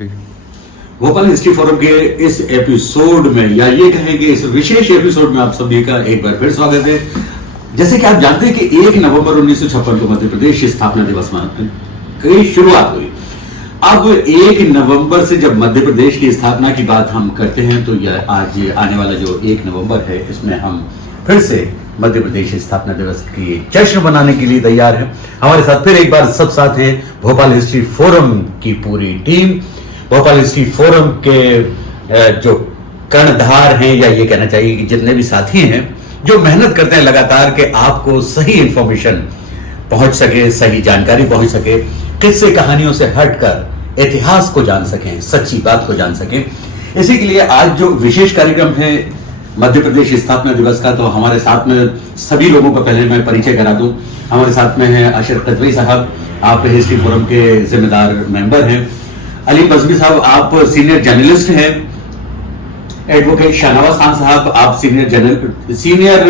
Bhopal history forum के इस episode में या ये कहें कि इस विशेष एपिसोड में आप सभी का एक बार फिर स्वागत है। जैसे कि आप जानते हैं कि 1 नवंबर 1956 को मध्य प्रदेश स्थापना दिवस की शुरुआत हुई। अब 1 नवंबर से जब मध्य प्रदेश की स्थापना की बात हम करते हैं तो यह आज आने वाला जो 1 नवंबर है इसमें हम फिर से मध्य प्रदेश स्थापना दिवस की जश्न बनाने के लिए तैयार हैं। हमारे साथ फिर एक बार सब साथ हैं भोपाल हिस्ट्री फोरम की पूरी टीम। भोपाल हिस्ट्री फोरम के जो कर्णधार हैं या ये कहना चाहिए कि जितने भी साथी हैं जो मेहनत करते हैं लगातार कि आपको सही इंफॉर्मेशन पहुंच सके, सही जानकारी पहुंच सके, किस्से कहानियों से हटकर इतिहास को जान सकें, सच्ची बात को जान सकें। इसी के लिए आज जो विशेष कार्यक्रम है मध्य प्रदेश स्थापना दिवस का, तो हमारे साथ में सभी लोगों का पहले मैं परिचय करा दूं। हमारे साथ में है अशरफ कदवी साहब, आप हिस्ट्री फोरम के जिम्मेदार मेंबर हैं। अलीम बजमी साहब, आप सीनियर जर्नलिस्ट हैं। एडवोकेट शाहनवाज खान साहब, आप सीनियर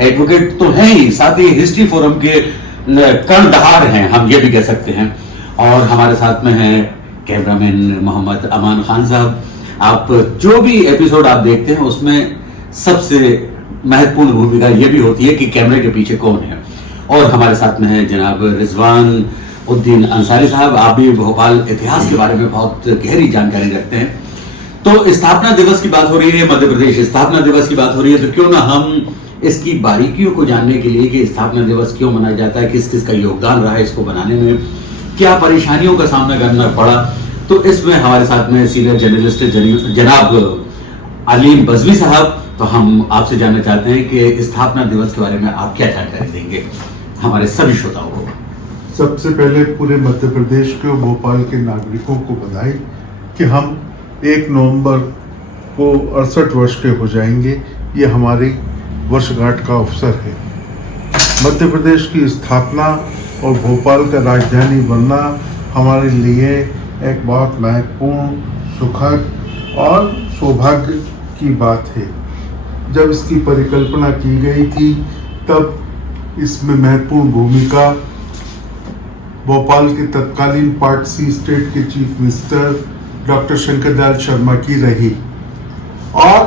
एडवोकेट तो हैं ही, साथ ही हिस्ट्री फोरम के कर्णधार हैं, हम ये भी कह सकते हैं। और हमारे साथ में है कैमरामैन मोहम्मद अमान खान साहब। आप जो भी एपिसोड आप देखते हैं उसमें सबसे महत्वपूर्ण भूमिका यह भी होती है कि कैमरे के पीछे कौन है। और हमारे साथ में है जनाब रिजवान उद्दीन अंसारी साहब, आप भी भोपाल इतिहास के बारे में बहुत गहरी जानकारी रखते हैं। तो स्थापना दिवस की बात हो रही है, मध्य प्रदेश स्थापना दिवस की बात हो रही है, तो क्यों ना हम इसकी बारीकियों को जानने के लिए कि स्थापना दिवस क्यों मनाया जाता है, किस किस का योगदान रहा है इसको बनाने में, क्या परेशानियों का सामना करना पड़ा, तो इसमें हमारे साथ में सीनियर जर्नलिस्ट जनाब अलीम बजमी साहब। तो हम आपसे जानना चाहते हैं कि स्थापना दिवस के बारे में आप क्या जानकारी देंगे हमारे सभी श्रोताओं को। सबसे पहले पूरे मध्य प्रदेश के और भोपाल के नागरिकों को बधाई कि हम 1 नवंबर को 68 वर्ष के हो जाएंगे। ये हमारी वर्षगांठ का अवसर है। मध्य प्रदेश की स्थापना और भोपाल का राजधानी बनना हमारे लिए एक बहुत महत्वपूर्ण, सुखद और सौभाग्य की बात है। जब इसकी परिकल्पना की गई थी तब इसमें महत्वपूर्ण भूमिका भोपाल के तत्कालीन पार्ट सी स्टेट के chief minister doctor Shankar Dayal Sharma की रही। और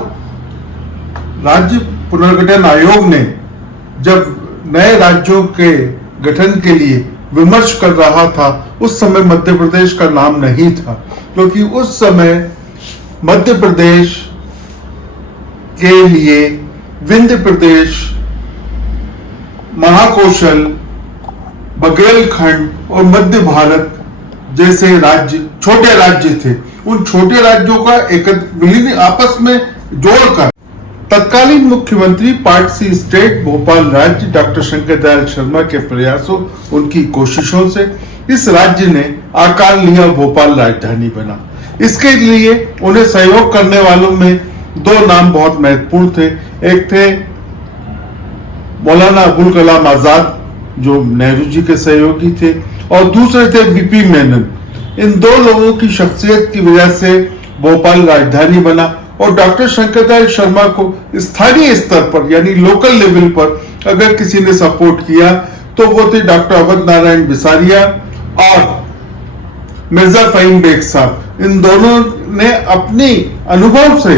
राज्य पुनर्गठन आयोग ने जब नए राज्यों के गठन के लिए विमर्श कर रहा था, उस समय मध्य प्रदेश का नाम नहीं था, क्योंकि उस समय मध्य प्रदेश के लिए विंध्य प्रदेश, महाकौशल, बघेलखंड और मध्य भारत जैसे राज्य छोटे राज्य थे। उन छोटे राज्यों का विलीन आपस में जोड़कर तत्कालीन मुख्यमंत्री पार्ट सी स्टेट भोपाल राज्य डॉक्टर शंकर दयाल शर्मा के प्रयासों, उनकी कोशिशों से इस राज्य ने आकार लिया, भोपाल राजधानी बना। इसके लिए उन्हें सहयोग करने वालों में 2 नाम बहुत महत्वपूर्ण थे। एक थे मौलाना अबुल कलाम आजाद जो नेहरू जी के सहयोगी थे, और दूसरे थे वीपी मेनन। इन 2 लोगों की शख्सियत की वजह से भोपाल राजधानी बना। और डॉक्टर शंकर दयाल शर्मा को स्थानीय स्तर पर यानी लोकल लेवल पर अगर किसी ने सपोर्ट किया तो वो थे डॉक्टर अवध नारायण बिसारिया और मिर्जा फहीम बेग साहब। इन दोनों ने अपनी अनुभव से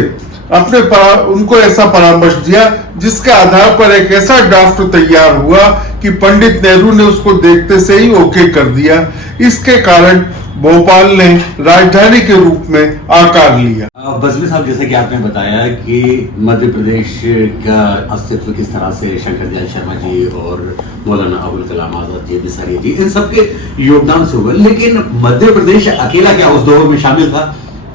उनको ऐसा परामर्श दिया जिसके आधार पर एक ऐसा ड्राफ्ट तैयार हुआ कि पंडित नेहरू ने उसको देखते से ही ओके कर दिया। इसके कारण भोपाल ने राजधानी के रूप में आकार लिया। बजमी साहब, जैसे कि आपने बताया कि मध्य प्रदेश का अस्तित्व किस तरह से शंकर दयाल शर्मा जी और मौलाना अबुल कलाम आजाद जी, बिसारिया जी, इन सबके योगदान से हुआ, लेकिन मध्य प्रदेश अकेला क्या उस दौर में शामिल था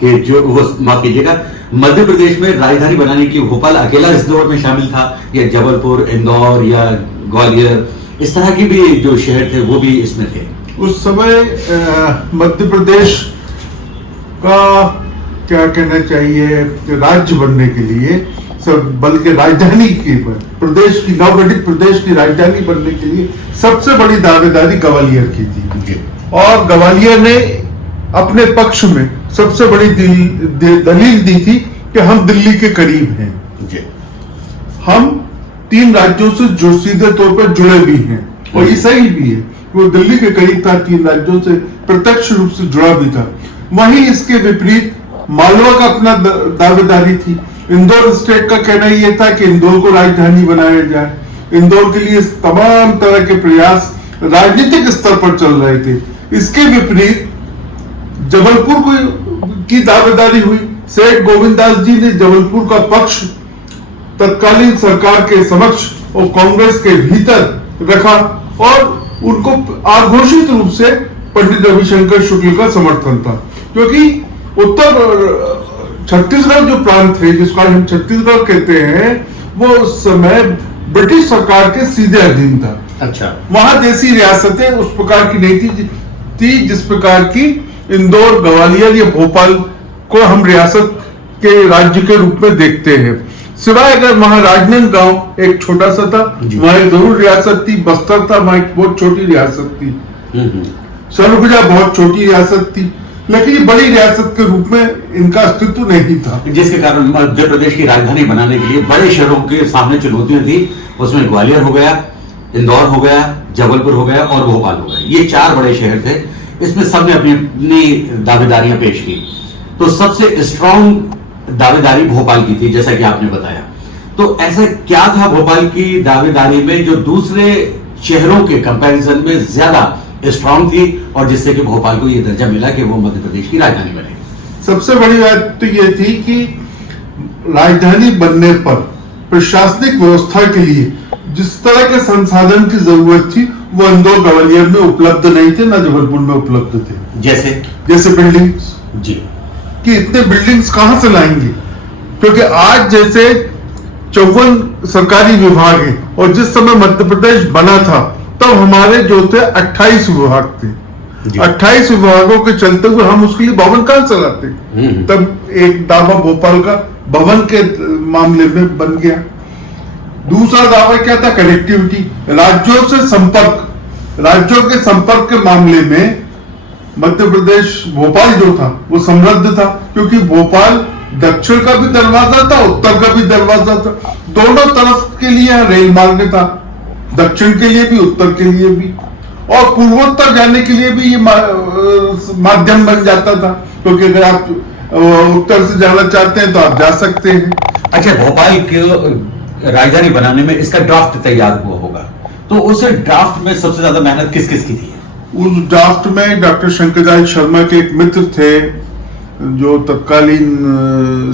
कि जो वो माफ कीजिएगा मध्य प्रदेश में राजधानी बनाने के लिए भोपाल अकेला इस दौर में शामिल था, या जबलपुर, इंदौर या ग्वालियर इस तरह के भी जो शहर थे वो भी इसमें थे? उस समय मध्य प्रदेश का क्या कहना चाहिए, राज्य बनने के लिए बल्कि राजधानी की प्रदेश की नवगठित प्रदेश की राजधानी बनने के लिए सबसे बड़ी दावेदारी ग्वालियर की थी। और ग्वालियर ने अपने पक्ष में सबसे बड़ी दलील दी थी कि हम दिल्ली के करीब हैं, हम 3 राज्यों से जो सीधे तौर पर जुड़े भी हैं, और ये सही भी है, वो दिल्ली के करीब था, 3 राज्यों से प्रत्यक्ष रूप से जुड़ा भी था। वहीं इसके विपरीत मालवा का अपना दावेदारी थी। इंदौर स्टेट का कहना यह था कि इंदौर को राजधानी बनाया जाए। इंदौर के लिए तमाम तरह के प्रयास राजनीतिक स्तर पर चल रहे थे। इसके विपरीत जबलपुर की दावेदारी हुई। सेठ गोविंददास जी ने जबलपुर का पक्ष तत्कालीन सरकार के समक्ष और कांग्रेस के भीतर रखा और उनको आघोषित रूप से पंडित रविशंकर शुक्ल का समर्थन था, क्योंकि उत्तर छत्तीसगढ़ जो प्रांत है जिसको हम छत्तीसगढ़ कहते हैं, वो उस समय ब्रिटिश सरकार के सीधे अधीन था। अच्छा, वहां देसी रियासतें उस प्रकार की नहीं थी जिस प्रकार की इंदौर, ग्वालियर या भोपाल को हम रियासत के राज्य के रूप में देखते हैं। सिवाय अगर वहां राजनांदगांव एक छोटा सा था, वहां एक जरूर रियासत थी। बस्तर था, वहां एक बहुत छोटी रियासत थी। सरगुजा बहुत छोटी रियासत थी, लेकिन ये बड़ी रियासत के रूप में इनका अस्तित्व नहीं था, जिसके कारण मध्य प्रदेश की राजधानी बनाने के लिए बड़े शहरों के सामने चुनौतियां थी। उसमें ग्वालियर हो गया, इंदौर हो गया, जबलपुर हो गया और भोपाल हो गया। ये 4 बड़े शहर थे। इसमें सबने अपनी अपनी दावेदारियां पेश की। तो सबसे स्ट्रॉन्ग दावेदारी भोपाल की थी, जैसा कि आपने बताया। तो ऐसा क्या था भोपाल की दावेदारी में जो दूसरे शहरों के कंपैरिजन में ज्यादा स्ट्रॉन्ग थी और जिससे कि भोपाल को यह दर्जा मिला कि वो मध्य प्रदेश की राजधानी बनेगी? सबसे बड़ी बात तो यह थी कि राजधानी बनने पर प्रशासनिक व्यवस्था के लिए जिस तरह के संसाधन की जरूरत थी वो इंदौर, ग्वालियर में उपलब्ध नहीं थे, ना जबलपुर में उपलब्ध थे। जैसे बिल्डिंग्स जी, कि इतने बिल्डिंग्स कहां से लाएंगे, क्योंकि आज जैसे 54 सरकारी विभाग है और जिस समय मध्य प्रदेश बना था तब हमारे जो थे 28 विभाग थे। 28 विभागों के चलते हुए हम उसके लिए भवन कहां चलाते? तब एक दावा भोपाल का भवन के मामले में बन गया। दूसरा दावा क्या था? कनेक्टिविटी, राज्यों से संपर्क। राज्यों के संपर्क के मामले में मध्य प्रदेश, भोपाल जो था वो समृद्ध था, क्योंकि भोपाल दक्षिण का भी दरवाजा था, उत्तर का भी दरवाजा था। दोनों तरफ के लिए रेल मार्ग था, दक्षिण के लिए भी, उत्तर के लिए भी, और पूर्वोत्तर जाने के लिए भी ये माध्यम बन जाता था, क्योंकि अगर आप उत्तर से जाना चाहते हैं तो आप जा सकते हैं। अच्छा, भोपाल के राजधानी बनाने में इसका ड्राफ्ट तैयार हुआ होगा, तो उस ड्राफ्ट में सबसे ज्यादा मेहनत किस किस की थी? उस ड्राफ्ट में डॉक्टर शंकरदयाल शर्मा के एक मित्र थे जो तत्कालीन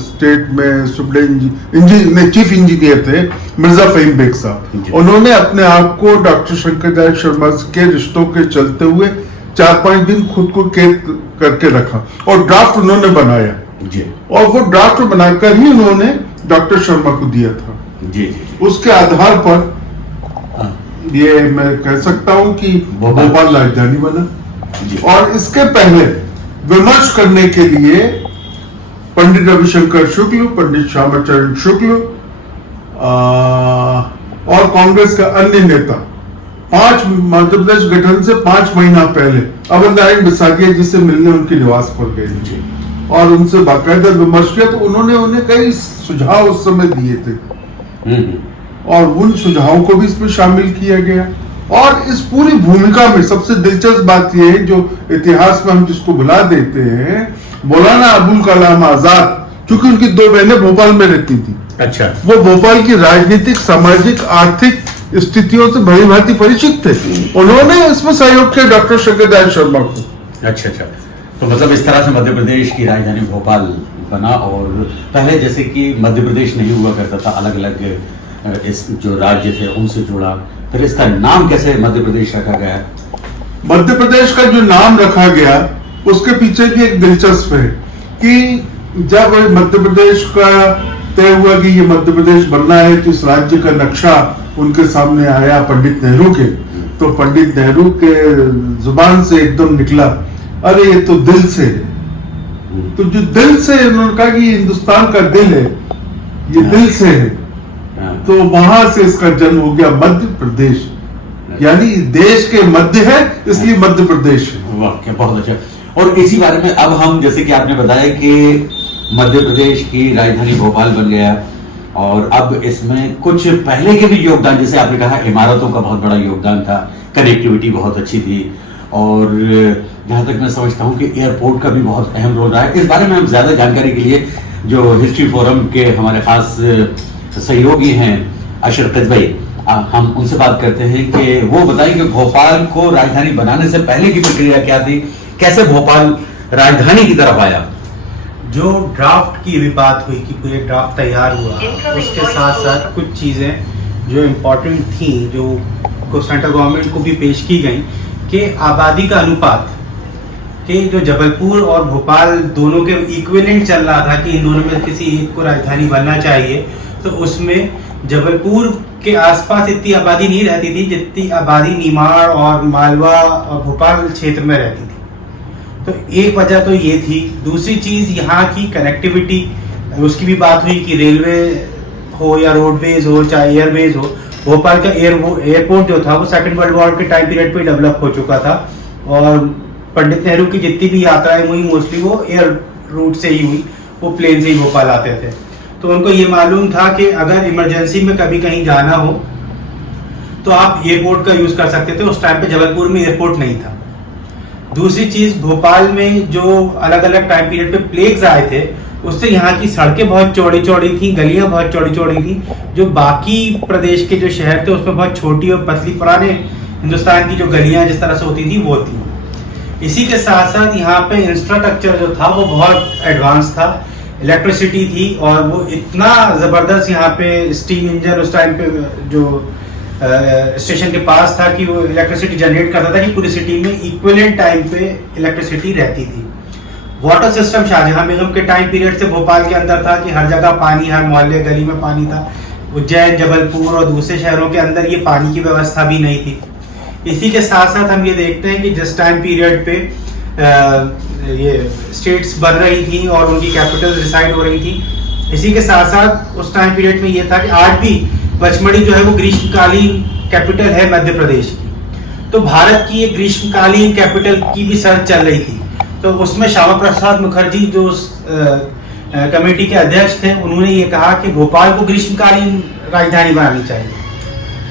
स्टेट में चीफ इंजीनियर थे, मिर्जा फहीम बेग साहब। उन्होंने अपने आप को डॉक्टर शंकरदयाल शर्मा के रिश्तों के चलते हुए 4-5 दिन खुद को कैद करके रखा और ड्राफ्ट उन्होंने बनाया जी। और वो ड्राफ्ट बनाकर ही उन्होंने डॉक्टर शर्मा को दिया था जी। उसके आधार पर ये मैं कह सकता हूं कि भोपाल राजधानी बना। और इसके पहले विमर्श करने के लिए पंडित रविशंकर शुक्ल, पंडित श्यामाचरण शुक्ल और कांग्रेस का अन्य नेता मध्य प्रदेश गठन से 5 महीना पहले अवध नारायण बिसारिया जी से मिलने उनके निवास पर गए और उनसे बाकायदा विमर्श किया। तो उन्होंने उन्हें कई सुझाव उस समय दिए थे और उन सुझावों को भी इसमें शामिल किया गया। और इस पूरी भूमिका में सबसे दिलचस्प बात यह है, जो इतिहास में हम जिसको भुला देते हैं, मौलाना अबुल कलाम आजाद, क्योंकि उनकी 2 बहनें भोपाल में रहती थी। अच्छा, वो भोपाल की राजनीतिक, सामाजिक, आर्थिक स्थितियों से भली भांति परिचित थे। उन्होंने इसमें सहयोग किया डॉक्टर शंकरदयाल शर्मा को। अच्छा, तो मतलब इस तरह से मध्य प्रदेश की राजधानी भोपाल बना। और पहले जैसे कि मध्य प्रदेश नहीं हुआ करता था, अलग अलग इस जो राज्य थे उनसे जुड़ा, फिर इसका नाम कैसे मध्य प्रदेश रखा गया? मध्य प्रदेश का जो नाम रखा गया उसके पीछे भी एक दिलचस्प है कि जब मध्य प्रदेश का तय हुआ कि ये मध्य प्रदेश बनना है, तो इस राज्य का नक्शा उनके सामने आया पंडित नेहरू के। तो पंडित नेहरू के जुबान से एकदम निकला, अरे ये तो दिल से है। तो जो दिल से, उन्होंने कहा कि हिंदुस्तान का दिल है, ये दिल से है। तो वहां से इसका जन्म हो गया मध्य प्रदेश, यानी देश के मध्य है, इसलिए मध्य प्रदेश है। वाह, क्या बहुत अच्छा। और इसी बारे में अब हम, जैसे कि आपने बताया कि मध्य प्रदेश की राजधानी भोपाल बन गया और अब इसमें कुछ पहले के भी योगदान, जैसे आपने कहा इमारतों का बहुत बड़ा योगदान था, कनेक्टिविटी बहुत अच्छी थी और जहाँ तक मैं समझता हूँ कि एयरपोर्ट का भी बहुत अहम रोल रहा है। इस बारे में हम ज़्यादा जानकारी के लिए जो हिस्ट्री फोरम के हमारे खास सहयोगी हैं अशरकत भाई, हम उनसे बात करते हैं कि वो बताएं कि भोपाल को राजधानी बनाने से पहले की प्रक्रिया क्या थी, कैसे भोपाल राजधानी की तरफ आया। जो ड्राफ्ट की भी बात हुई कि कोई ड्राफ्ट तैयार हुआ, उसके साथ साथ कुछ चीज़ें जो इम्पोर्टेंट थी जो सेंट्रल गवर्नमेंट को भी पेश की गई कि आबादी का अनुपात कि जो जबलपुर और भोपाल दोनों के इक्विवेलेंट चल रहा था कि इन दोनों में किसी एक को राजधानी बनना चाहिए, तो उसमें जबलपुर के आसपास इतनी आबादी नहीं रहती थी जितनी आबादी निमाड़ और मालवा और भोपाल क्षेत्र में रहती थी। तो एक वजह तो ये थी। दूसरी चीज़ यहाँ की कनेक्टिविटी, उसकी भी बात हुई कि रेलवे हो या रोडवेज हो चाहे एयरवेज हो, भोपाल का एयरपोर्ट जो था वो सेकेंड वर्ल्ड वॉर के टाइम पीरियड पे डेवलप हो चुका था और पंडित नेहरू की जितनी भी यात्राएं हुई मोस्टली वो एयर रूट से ही हुई, वो प्लेन से ही भोपाल आते थे। तो उनको ये मालूम था कि अगर इमरजेंसी में कभी कहीं जाना हो तो आप एयरपोर्ट का यूज़ कर सकते थे। उस टाइम पे जबलपुर में एयरपोर्ट नहीं था। दूसरी चीज़, भोपाल में जो अलग अलग टाइम पीरियड पे प्लेग्स आए थे उससे यहाँ की सड़कें बहुत चौड़ी चौड़ी थी, गलियाँ बहुत चौड़ी चौड़ी थी, जो बाकी प्रदेश के जो शहर थे उसमें बहुत छोटी और पतली पुराने हिंदुस्तान की जो गलियाँ जिस तरह से होती थी वो थी। इसी के साथ साथ यहाँ पे इंफ्रास्ट्रक्चर जो था वो बहुत एडवांस था। इलेक्ट्रिसिटी थी और वो इतना ज़बरदस्त यहाँ पे स्टीम इंजन उस टाइम पे जो स्टेशन के पास था कि वो इलेक्ट्रिसिटी जनरेट करता था कि पूरी सिटी में इक्विवेलेंट टाइम पे इलेक्ट्रिसिटी रहती थी। वाटर सिस्टम शाहजहां बेगम के टाइम पीरियड से भोपाल के अंदर था कि हर जगह पानी, हर मोहल्ले गली में पानी था। उज्जैन, जबलपुर और दूसरे शहरों के अंदर ये पानी की व्यवस्था भी नहीं थी। इसी के साथ साथ हम ये देखते हैं कि जिस टाइम पीरियड पे ये स्टेट्स बन रही थी और उनकी कैपिटल डिसाइड हो रही थी, इसी के साथ साथ उस टाइम पीरियड में ये था कि आज भी पचमढ़ी जो है वो ग्रीष्मकालीन कैपिटल है मध्य प्रदेश की। तो भारत की एक ग्रीष्मकालीन कैपिटल की भी सर्च चल रही थी। तो उसमें श्यामा प्रसाद मुखर्जी जो कमेटी के अध्यक्ष थे, उन्होंने ये कहा कि भोपाल को ग्रीष्मकालीन राजधानी बनानी चाहिए।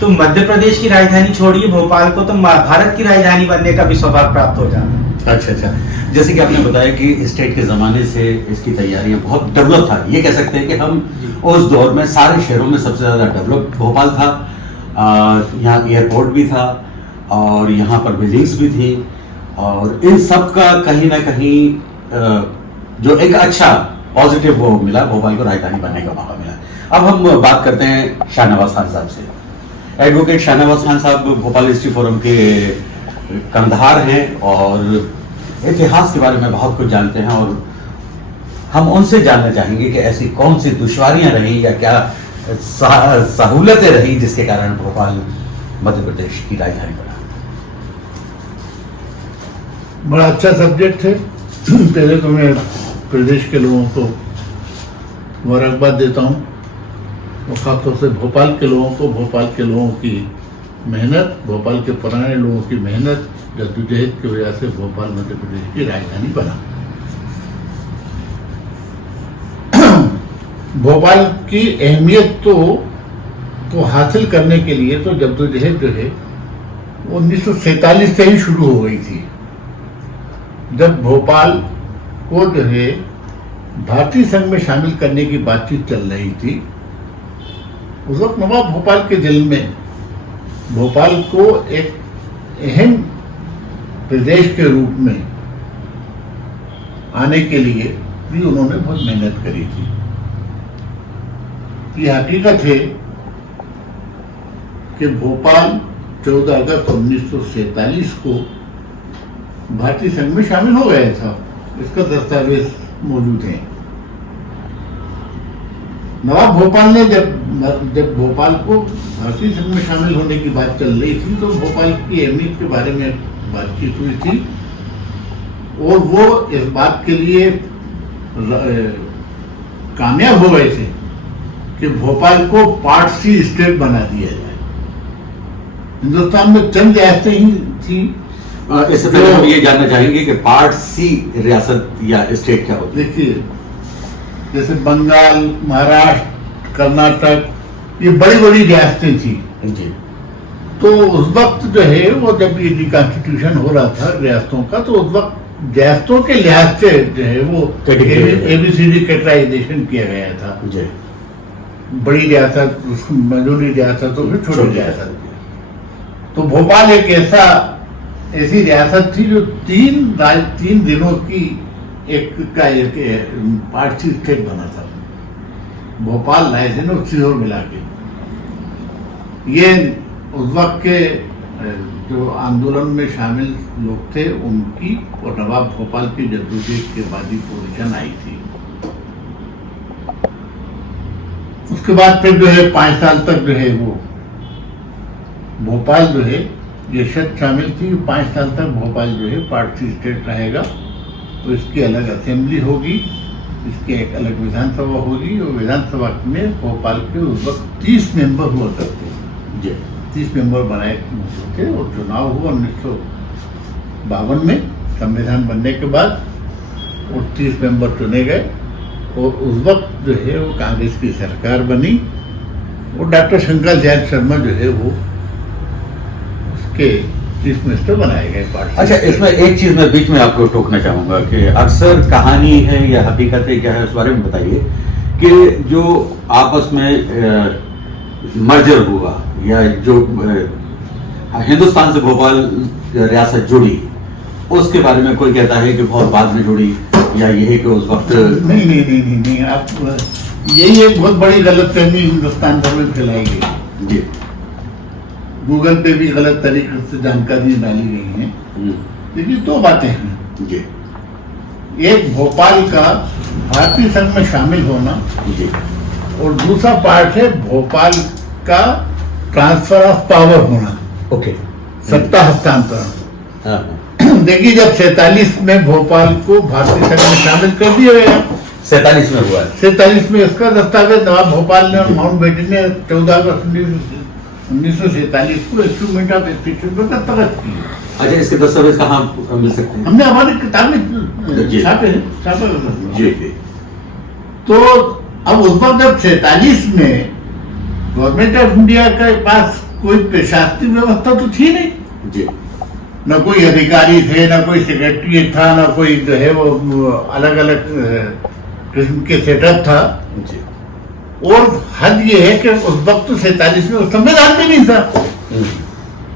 तो मध्य प्रदेश की राजधानी छोड़िए, भोपाल को तो भारत की राजधानी बनने का भी सौभाग्य प्राप्त हो जाता। अच्छा, जैसे कि आपने बताया कि स्टेट के ज़माने से इसकी तैयारियां बहुत डेवलप था। ये कह सकते हैं कि हम उस दौर में सारे शहरों में सबसे ज़्यादा डेवलप भोपाल था। यहाँ एयरपोर्ट भी था और यहाँ पर बिल्डिंग्स भी थी और इन सब का कहीं ना कहीं जो एक अच्छा पॉजिटिव वो मिला, भोपाल को राजधानी बनने का मौका मिला। अब हम बात करते हैं शाहनवाज खान साहब से। एडवोकेट शाहनवाज खान साहब भोपाल हिस्ट्री फोरम के कंधार हैं और इतिहास के बारे में बहुत कुछ जानते हैं और हम उनसे जानना चाहेंगे कि ऐसी कौन सी दुश्वारियां रही या क्या सहूलतें रही जिसके कारण भोपाल मध्य प्रदेश की राजधानी बना। बड़ा अच्छा सब्जेक्ट है। पहले तो मैं प्रदेश के लोगों को मुबारकबाद देता हूँ और ख़ासतौर से भोपाल के लोगों को, भोपाल के लोगों की मेहनत, भोपाल के पुराने लोगों की मेहनत, जद्दोजहद की वजह से भोपाल मध्य प्रदेश की राजधानी बना। भोपाल की अहमियत तो हासिल करने के लिए तो जद्दोजहद जो है 1947 से ही शुरू हो गई थी, जब भोपाल को जो है भारतीय संघ में शामिल करने की बातचीत चल रही थी। उस वक्त नवाब भोपाल के दिल में भोपाल को एक अहम प्रदेश के रूप में आने के लिए भी उन्होंने बहुत मेहनत करी थी। ये हकीकत है कि भोपाल 14 अगस्त 1947 को भारतीय संघ में शामिल हो गया था। इसका दस्तावेज मौजूद है। नवाब भोपाल ने जब भोपाल को भारतीय संघ में शामिल होने की बात चल रही थी तो भोपाल की अहमियत के बारे में बातचीत हुई थी और वो इस बात के लिए कामयाब हो गए थे कि भोपाल को पार्ट सी स्टेट बना दिया जाए। हिंदुस्तान में चंद रियासतें ही थी। इससे पहले हम ये जानना चाहेंगे कि पार्ट सी रियासत या स्टेट क्या होती है। देखिए, जैसे बंगाल, महाराष्ट्र, कर्नाटक, ये बड़ी बड़ी रियासतें थी। जी। तो उस वक्त जो है वो जब ये रिकॉन्स्टिट्यूशन हो रहा था रियासतों का, तो उस वक्त रियासतों के लिहाज से जो है वो ABCD कैटेगराइजेशन किया गया था। जी। बड़ी रियासत, मजूरी रियासत, तो फिर छोटी रियासत। तो भोपाल एक ऐसी रियासत थी जो तीन दिनों की एक पार्टी स्टेट बना था, भोपाल, रायसेन और सीहोर मिला के। ये उस वक्त के जो आंदोलन में शामिल लोग थे उनकी और नवाब भोपाल की जद्दोजहद के बाद ही पोजीशन आई थी। उसके बाद फिर जो है 5 साल तक जो है वो भोपाल जो है ये शर्त शामिल थी, 5 साल तक भोपाल जो है पार्टी स्टेट रहेगा। तो इसकी अलग असेंबली होगी, इसकी एक अलग विधानसभा होगी, और विधानसभा में भोपाल के उस वक्त 30 मेंबर हुआ करते थे। 30 मेंबर बनाए थे और चुनाव हुआ 1952 में संविधान बनने के बाद, और 30 मेंबर चुने गए। और उस वक्त जो है वो कांग्रेस की सरकार बनी और डॉक्टर शंकर जयंत शर्मा जो है वो उसके चीफ मिनिस्टर बनाए गए पार्टी। अच्छा, इसमें एक चीज मैं बीच में आपको टोकना चाहूंगा कि अक्सर कहानी है या हकीकत है क्या है, उस बारे में बताइए कि जो आपस में मर्जर हुआ या जो हिंदुस्तान से भोपाल रियासत जुड़ी, उसके बारे में कोई कहता है कि बहुत बाद में जुड़ी, या ये है कि उस वक्त नहीं, आप यही एक बहुत बड़ी गलतफहमी हिंदुस्तान भर में फैलाई गई। जी। गूगल पे भी गलत तरीके से जानकारी डाली गई है। लेकिन 2 बातें हैं। जी। एक भोपाल का भारतीय संघ में शामिल होना, जी। और दूसरा पार्ट है भोपाल का ट्रांसफर ऑफ पावर होना, ओके, सत्ता हस्तांतरण। हाँ। देखिए, जब 47 में भोपाल को भारतीय संघ में शामिल कर दिया गया, 47 में हुआ है। 47 में इसका दस्तावेज नवाब भोपाल ने और माउंटबेटन ने 14 अगस्त 1947 को इंस्ट्रूमेंट ऑफ एक्सक्यूशन पर दस्तखत किए। अच्छा, इसके दस्तावेज कहाँ मिल सकते हैं? हमने हमारी किताब में छापे। जी। तो अब उस वक्त जब 47 में गवर्नमेंट ऑफ इंडिया के पास कोई प्रशासनिक व्यवस्था तो थी नहीं। जी। न कोई अधिकारी थे, न कोई सेक्रेटरी था, न कोई जो है वो अलग अलग किस्म के सेटअप था। जी। और हद ये है कि उस वक्त 47 में संविधान भी नहीं था।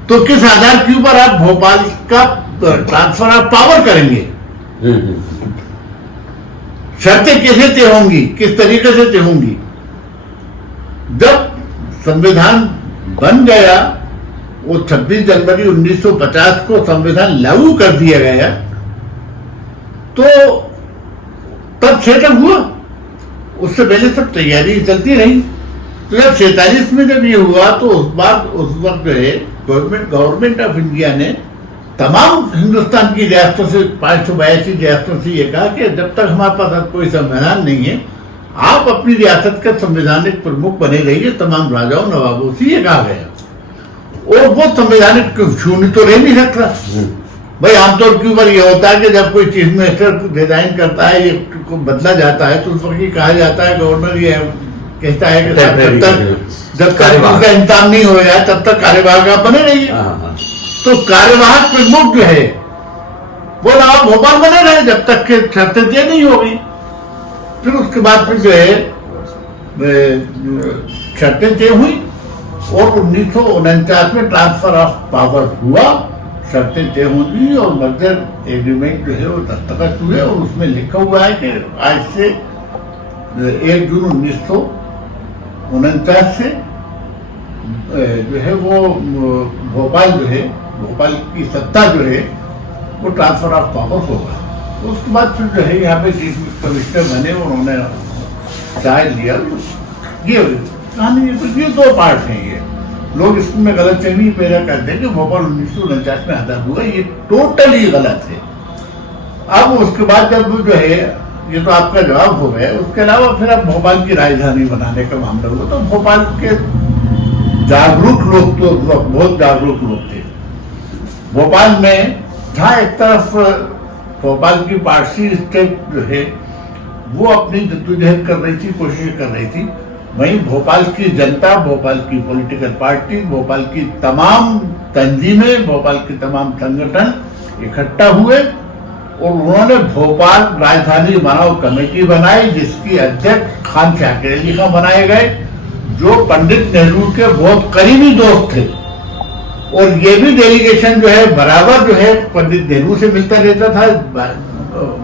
तो किस आधार के ऊपर आप भोपाल का ट्रांसफर ऑफ पावर करेंगे? शर्तें कैसे तय होंगी, किस तरीके से तय होंगी? जब संविधान बन गया, वो 26 जनवरी 1950 को संविधान लागू कर दिया गया, तो तब सेटअप हुआ। उससे पहले सब तैयारी चलती रही। तो जब 47 में जब ये हुआ, तो उस वक्त जो है गवर्नमेंट ऑफ इंडिया ने तमाम हिंदुस्तान की रियासतों से, 582 रियासतों से ये कहा कि जब तक हमारे पास कोई संविधान नहीं है, आप अपनी रियासत का संवैधानिक प्रमुख बने रहिए। तमाम राजाओं नवाबों से ये कहा गया। और वो संवैधानिक शून्य तो रह नहीं सकता भाई। आमतौर के ऊपर ये होता है कि जब कोई चीफ मिनिस्टर डिजाइन करता है, ये को बदला जाता है, तो उस वक्त ये कहा जाता है, गवर्नर ये कहता है कि जब तक उनका इंतजाम नहीं हो जाए तब तक कार्यवाहक आप बने रहिए। तो कार्यवाहक प्रमुख जो है वो नवाब भोपाल बने रहे जब तक के शर्तें तय नहीं होगी। फिर उसके बाद फिर जो है शर्तें तय हुई और 1949 में ट्रांसफर ऑफ पावर हुआ, शर्तें तय होंगी और मर्जर एग्रीमेंट जो है वो दस्तखत हुए। और उसमें लिखा हुआ है कि आज से 1 जून 1949 से जो है वो भोपाल जो है, भोपाल की सत्ता जो है वो ट्रांसफर ऑफ पावर होगा। तो उसके बाद फिर जो है यहाँ पे चीफ कमिश्नर बने, उन्होंने चार्ज लिया। ये कहानी है। तो ये 2 पार्ट हैं। ये लोग इसमें गलतफहमी पैदा करते हैं कि भोपाल 1949 में आजाद हुआ। ये टोटली गलत है। अब उसके बाद जब जो है, ये तो आपका जवाब हो गया। उसके अलावा फिर अब भोपाल की राजधानी बनाने का मामला हुआ, तो भोपाल के जागरूक लोग तो बहुत जागरूक लोग थे। भोपाल में जहाँ एक तरफ भोपाल की पारसी स्टेट जो है वो अपनी जद्दोजहद कर रही थी, कोशिश कर रही थी, वहीं भोपाल की जनता, भोपाल की पॉलिटिकल पार्टी, भोपाल की तमाम तंजीमें, भोपाल के तमाम संगठन इकट्ठा हुए और उन्होंने भोपाल राजधानी बनाओ कमेटी बनाई, जिसकी अध्यक्ष खान शाकिर अली खान बनाए गए, जो पंडित नेहरू के बहुत करीबी दोस्त थे। और ये भी डेलीगेशन जो है बराबर जो है पंडित नेहरू से मिलता रहता था,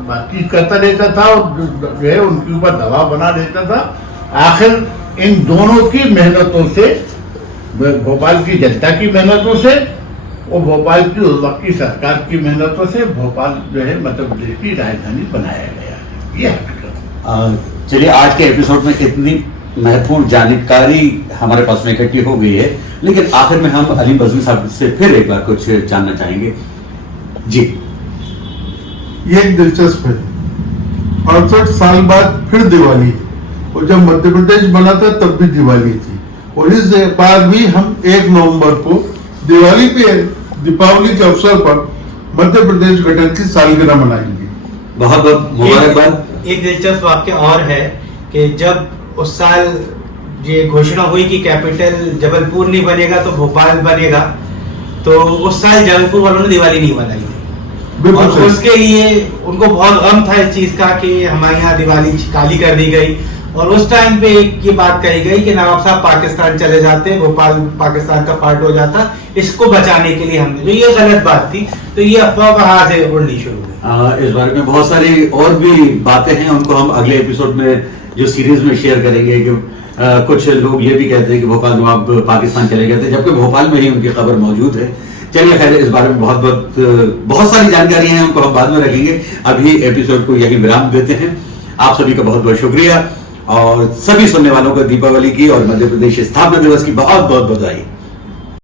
बातचीत करता रहता था और जो है उनके ऊपर दबाव बना रहता था। आखिर इन दोनों की मेहनतों से, भोपाल की जनता की मेहनतों से और भोपाल की उस वक्त की सरकार की मेहनतों से भोपाल जो है मध्य प्रदेश की राजधानी बनाया गया। ये हकीकत। चलिए, आज के एपिसोड में इतनी महत्वपूर्ण जानकारी हमारे पास में इकट्ठी हो गई है, लेकिन आखिर में हम अली बज़मी साहब से फिर एक बार कुछ जानना चाहेंगे। जी, ये एक दिलचस्प है, 68 साल बाद फिर दिवाली है, और जब मध्य प्रदेश बना था तब भी दिवाली थी, और इस बार भी हम 1 नवंबर को दिवाली पे, दीपावली के अवसर पर मध्य प्रदेश गठन की सालगिरह मनाएंगे। बहुत बहुत मुबारकबाद। एक दिलचस्प वाक्य और है कि जब उस साल ये घोषणा हुई कि कैपिटल जबलपुर नहीं बनेगा तो भोपाल बनेगा, तो उस साल जबलपुर वालों ने दिवाली नहीं मनाई थी, और उसके लिए उनको बहुत गम था इस चीज का कि हमारे यहाँ दिवाली काली कर दी गई। और उस टाइम पे एक ये बात कही गई कि नवाब साहब पाकिस्तान चले जाते, भोपाल पाकिस्तान का पार्ट हो जाता, इसको बचाने के लिए हमने, जो ये गलत बात थी, तो ये अफवाह कहाँ से उड़नी शुरू हुई। इस बारे में बहुत सारी और भी बातें हैं, उनको हम अगले एपिसोड में जो सीरीज में शेयर करेंगे। कि कुछ लोग ये भी कहते हैं कि भोपाल नवाब पाकिस्तान चले गए थे, जबकि भोपाल में ही उनकी खबर मौजूद है। चलिए, खैर, इस बारे में बहुत सारी जानकारी है, उनको हम बाद में रखेंगे। अभी एपिसोड को यही विराम देते हैं। आप सभी का बहुत बहुत शुक्रिया, और सभी सुनने वालों को दीपावली की और मध्य प्रदेश स्थापना दिवस की बहुत बहुत बधाई।